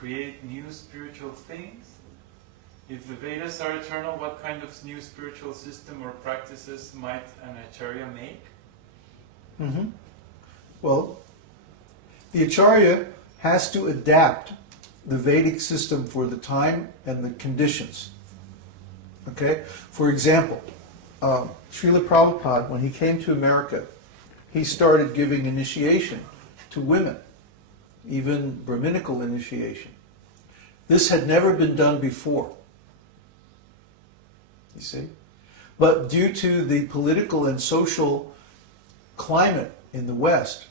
create new spiritual things? If the Vedas are eternal, what kind of new spiritual system or practices might an Acharya make? Mm-hmm. Well, the Acharya has to adapt the Vedic system for the time and the conditions. Okay? For example, Śrīla Prabhupada, when he came to America, he started giving initiation to women, even Brahminical initiation. This had never been done before. You see? But due to the political and social climate in the West,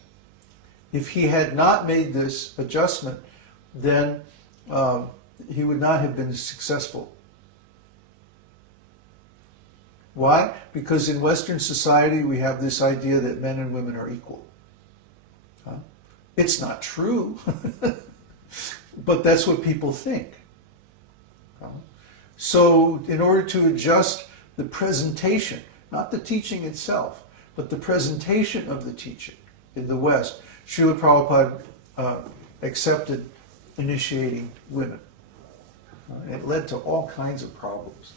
if he had not made this adjustment, then he would not have been successful. Why? Because in Western society we have this idea that men and women are equal. It's not true, but that's what people think. So in order to adjust the presentation, not the teaching itself, but the presentation of the teaching in the West, Śrīla Prabhupada accepted initiating women. It led to all kinds of problems.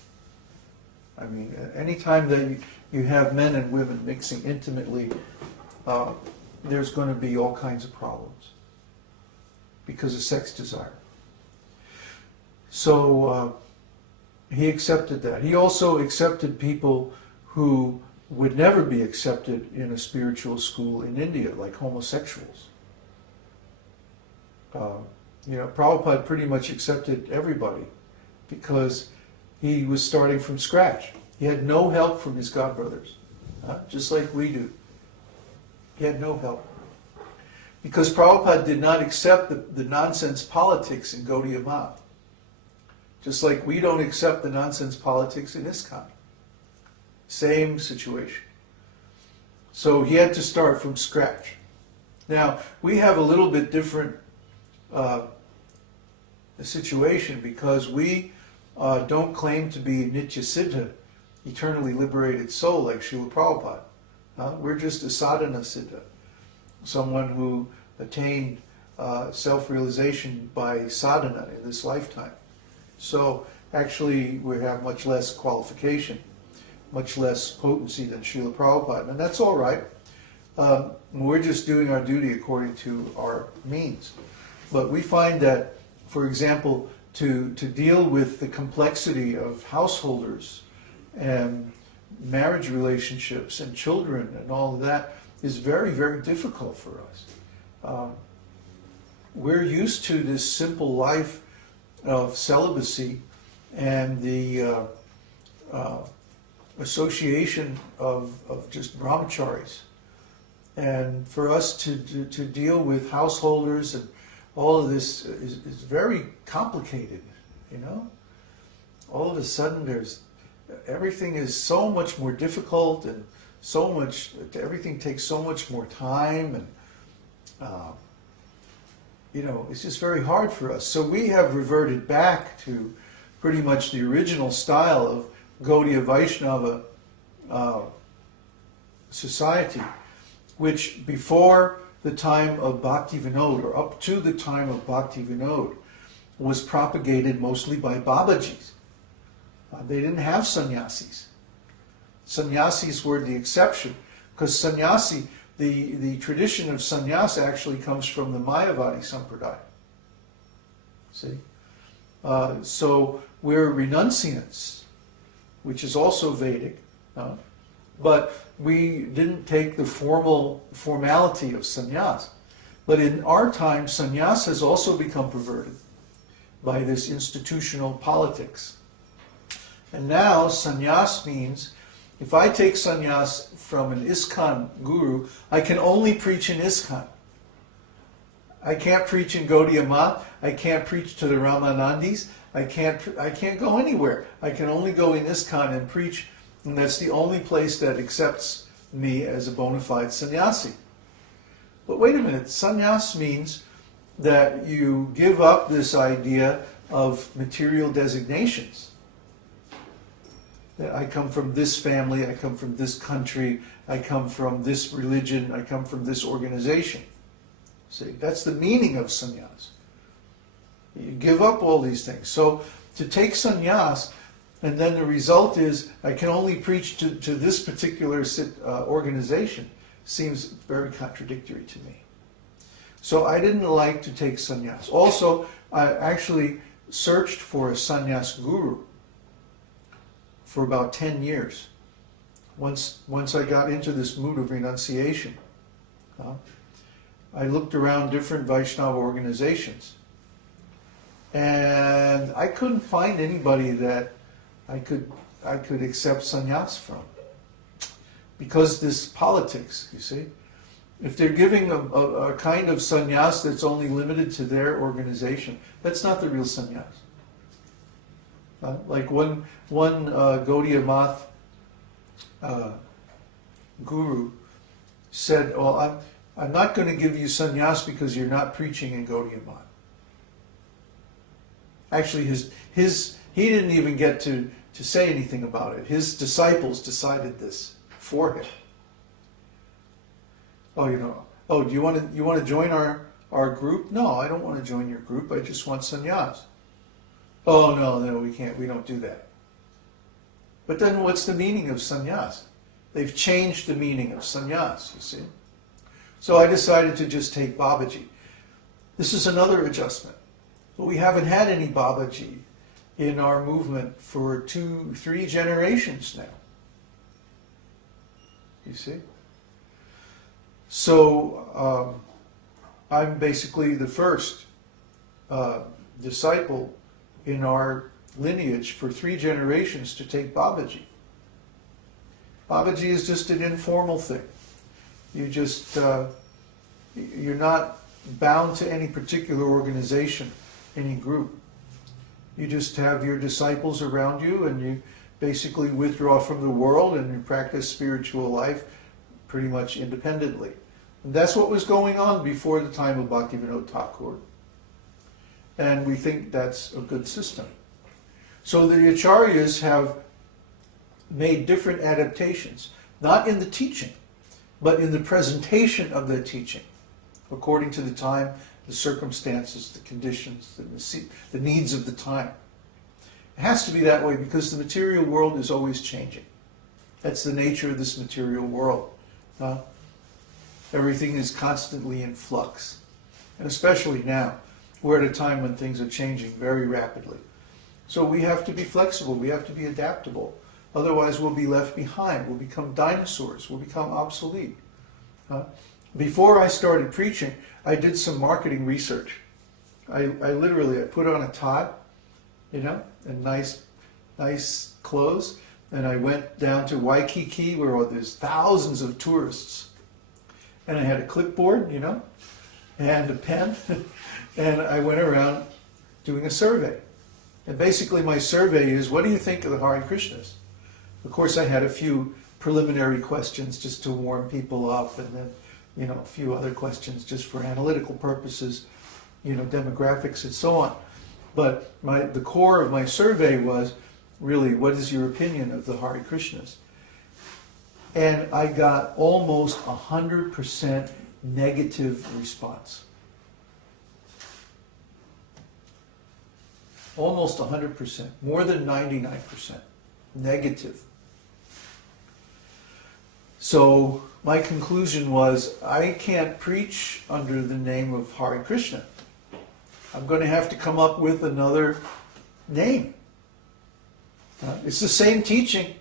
I mean, anytime that you have men and women mixing intimately, there's going to be all kinds of problems because of sex desire. So he accepted that. He also accepted people who would never be accepted in a spiritual school in India, like homosexuals. Prabhupada pretty much accepted everybody because he was starting from scratch. He had no help from his godbrothers, just like we do. He had no help. Because Prabhupada did not accept the nonsense politics in Gaudiya Math. Just like we don't accept the nonsense politics in ISKCON. Same situation. So he had to start from scratch. Now, we have a little bit different situation because we don't claim to be Nitya Siddha, eternally liberated soul like Śrīla Prabhupada. We're just a sadhana siddha, someone who attained self-realization by sadhana in this lifetime. So actually we have much less qualification, much less potency than Śrīla Prabhupada, and that's all right. We're just doing our duty according to our means. But we find that, for example, to deal with the complexity of householders and marriage relationships and children and all of that is very, very difficult for us. We're used to this simple life of celibacy and the association of just brahmacharis. And for us to deal with householders and all of this is very complicated, you know? All of a sudden everything is so much more difficult and everything takes so much more time and it's just very hard for us. So we have reverted back to pretty much the original style of Gaudiya Vaishnava society, which before the time of Bhakti Vinod, or up to the time of Bhakti Vinod, was propagated mostly by Babajis. They didn't have sannyasis. Sannyasis were the exception, because sannyasi, the tradition of sannyas actually comes from the Mayavadi Sampradāya. See? So we're renunciants, which is also Vedic, but we didn't take the formality of sannyas. But in our time, sannyas has also become perverted by this institutional politics. And now sannyas means, if I take sannyas from an ISKCON guru, I can only preach in ISKCON. I can't preach in Gaudiya Math. I can't preach to the Ramanandis. I can't go anywhere. I can only go in ISKCON and preach, and that's the only place that accepts me as a bona fide sannyasi. But wait a minute, sannyas means that you give up this idea of material designations. That I come from this family, I come from this country, I come from this religion, I come from this organization. See, that's the meaning of sannyas. You give up all these things. So to take sannyas, and then the result is I can only preach to this particular organization, seems very contradictory to me. So I didn't like to take sannyas. Also, I actually searched for a sannyas guru for about 10 years. Once I got into this mood of renunciation, I looked around different Vaishnava organizations, and I couldn't find anybody that I could accept sannyas from. Because this politics, you see, if they're giving a kind of sannyas that's only limited to their organization, that's not the real sannyas. Like one Gaudiya Math guru said, well, I'm not going to give you sannyas because you're not preaching in Gaudiya Math. Actually, he didn't even get to say anything about it. His disciples decided this for him. Oh, do you want to join our group? No, I don't want to join your group. I just want sannyas. Oh, no, we can't. We don't do that. But then what's the meaning of sannyas? They've changed the meaning of sannyas, you see. So I decided to just take Babaji. This is another adjustment. But we haven't had any Babaji in our movement for 2-3 generations now. You see? So I'm basically the first disciple in our lineage for 3 generations to take Babaji. Babaji is just an informal thing. You just, you're not bound to any particular organization, any group. You just have your disciples around you, and you basically withdraw from the world and you practice spiritual life pretty much independently. And that's what was going on before the time of Bhaktivinoda Thakur. And we think that's a good system. So the Acharyas have made different adaptations, not in the teaching, but in the presentation of the teaching, according to the time, the circumstances, the conditions, the needs of the time. It has to be that way because the material world is always changing. That's the nature of this material world. Everything is constantly in flux. And especially now, we're at a time when things are changing very rapidly. So we have to be flexible, we have to be adaptable. Otherwise we'll be left behind, we'll become dinosaurs, we'll become obsolete. Before I started preaching, I did some marketing research. I literally put on a tie, and nice clothes, and I went down to Waikiki where there's thousands of tourists. And I had a clipboard, and a pen, and I went around doing a survey. And basically my survey is, what do you think of the Hare Krishnas? Of course I had a few preliminary questions just to warm people up, and then a few other questions just for analytical purposes, demographics and so on. But the core of my survey was really, what is your opinion of the Hare Krishnas? And I got almost 100% negative response. Almost 100%, more than 99% negative. So my conclusion was, I can't preach under the name of Hare Krishna. I'm going to have to come up with another name. It's the same teaching,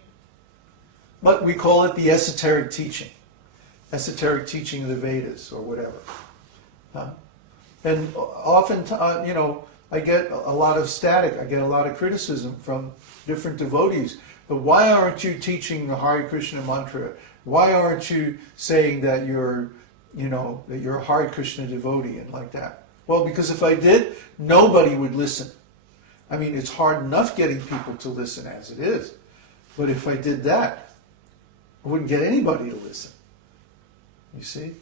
but we call it the Esoteric Teaching. Esoteric Teaching of the Vedas, or whatever. And often, I get a lot of static, I get a lot of criticism from different devotees. But why aren't you teaching the Hare Krishna mantra? Why aren't you saying that you're a Hare Krishna devotee and like that? Well, because if I did, nobody would listen. I mean, it's hard enough getting people to listen as it is. But if I did that, I wouldn't get anybody to listen. You see?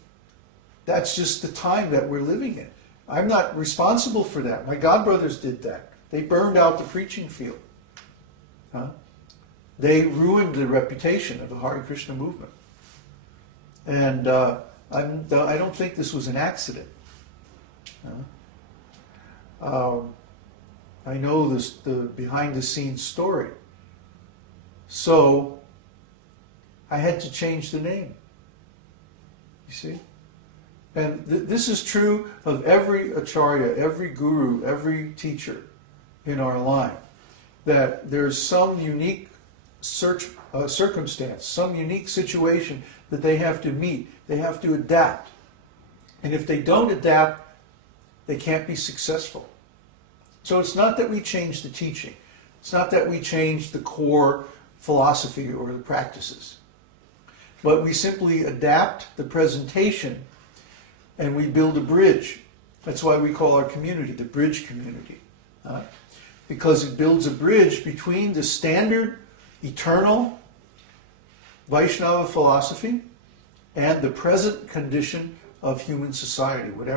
That's just the time that we're living in. I'm not responsible for that. My godbrothers did that. They burned out the preaching field. They ruined the reputation of the Hare Krishna movement. And I don't think this was an accident. I know the behind-the-scenes story. So I had to change the name. You see? And this is true of every acharya, every guru, every teacher in our line. That there's some unique circumstance, some unique situation that they have to meet. They have to adapt. And if they don't adapt, they can't be successful. So it's not that we change the teaching. It's not that we change the core philosophy or the practices. But we simply adapt the presentation and we build a bridge. That's why we call our community the bridge community. Because it builds a bridge between the standard, eternal Vaishnava philosophy and the present condition of human society, whatever